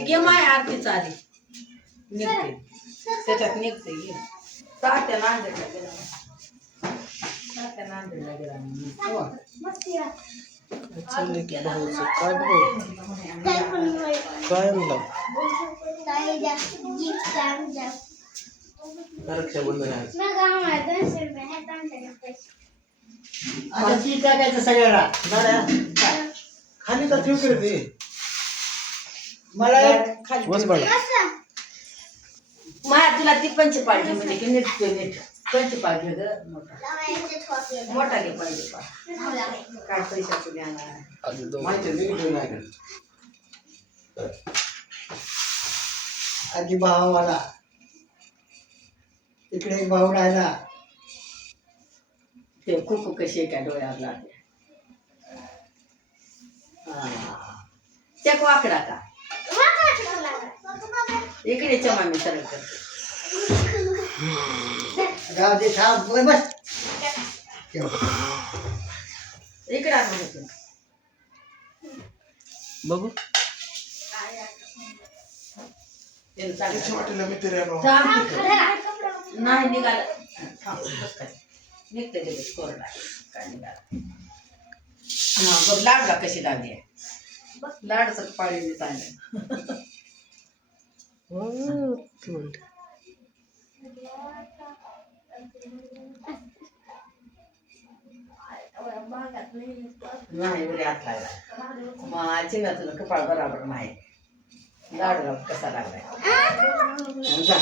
game आहे आरतीचा आधी निघते त्याच्यात निघते तात्या नांदेडला गेला तात्या नांदेडला गेला चाललंय की भाऊचं काय भाऊ काय आणलं रक्षाबंधन आहे आता ती टाकायचं सगळ्याला खाली तर ठेव करते मला बस बाळा माया तुला ती पंचपाळी म्हणजे की नीट पंचपाळी ग मोठा घे पाहिजे काय पैशाचं द्या माहिती आधी भावाला इकडे एक भाऊ राहिला ते खूप कशी काय डोळ्याला त्या वाकडा का इकडे चमामी सरळ करते राव दे थांब बस इकडे आपण होतो बघू नाही निघालं निघते लगेच कोरडा काय निघाला हा बघ लाडला कशी लागली आहे लाडचं पाळी मी चांगलं नाही उद्या हात लागला मग चिन्ह तुझं कपाळ बरोबर नाही लाडला कसा लागलाय जा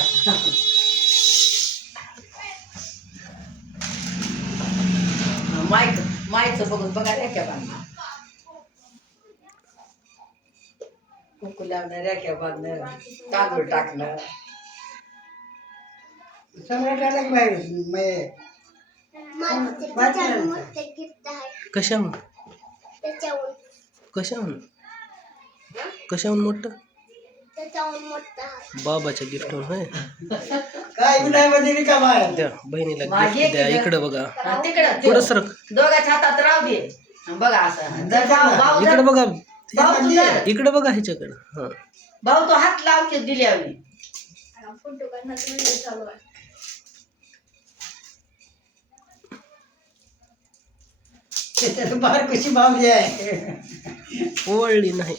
मायचं बघून बघा रॅक्या बांधणं कुकू लावणं रॅक्या बांधणं तांदूळ टाकणं सम्राटाला कशाहून कशाहून मोठं बाबाच्या गिफ्टहून होय काय नाही म्हणजे का बाय द्या बहिणीला गिफ्ट द्या इकडं बघा तिकडं पुढं सरक दोघांच्या हातात राहू दे बघा असं इकडं बघा इकडं बघा ह्याच्याकडं हा भाऊ तो हात लाव की दिल्यावर बाहेर कशी बावली आहे ओवाळली नाही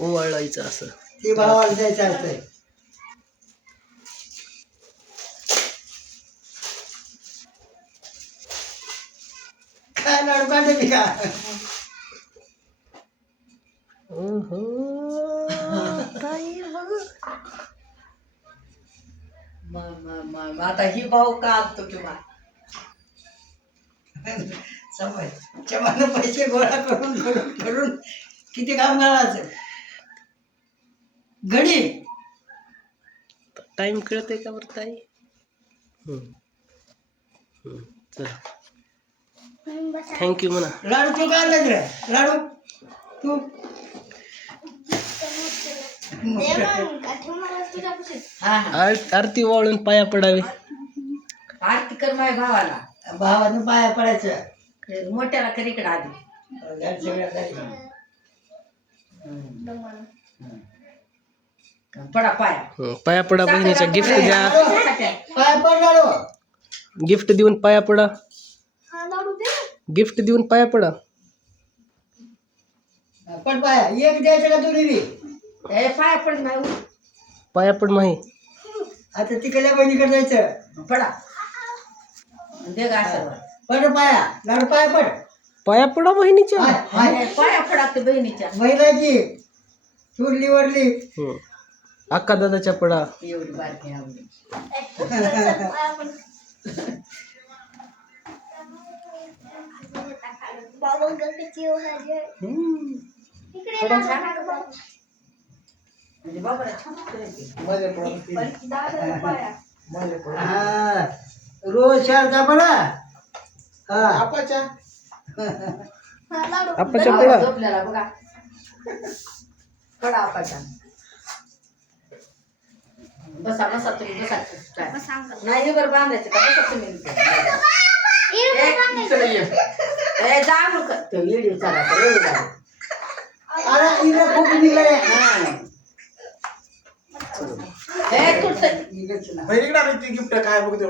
ओवाळायचं असं ती भावाला द्यायचं असतंय काय लाडू काढले मी का आता ही भाऊ का आणतो किंवा समज चव्हाण पैसे गोळा करून करून करून किती काम करायचं घडी टाइम कळते का बरं ताई चला थँक्यू म्हणा लाडू तू काय आणलं रे लाडू तू आरती वाळून पाया पडावी आरती कर माझ्या भावाला भावानं पाया पडायचं मोठ्याला कर इकडे आधी पडा पाया पाया पडा बहिणीचा गिफ्ट द्या पाया पड लाडू गिफ्ट देऊन पाया पडा गिफ्ट देऊन पाया पडा पड पाया एक द्यायचं का तू दिली पाया पड नाही पाया पड माही आता तिकडल्या बहिणीकडे जायचं पडा दे गा पड पाया लाडू पाया पड पाया पडा बहिणीच्या पाया पडा ते बहिणीच्या महिलाची चुरली वरली अक्का दादाच्या पडा एवढी बारकी आवडी म्हणजे बाबाला रोज शारदा पडा आपाच्या पडा झोपल्याला बघा पडा आपाच्या बसा बसा तुम्ही बसा काय नाही हे बरं बांधायचं का बसा तुम्ही चला ये ए जा लोक ते व्हिडिओ चला अरे इकडे फोटो निघाले हे तुटतं निघायचं ना बहिणीकडे आली ती गिफ्ट काय बघते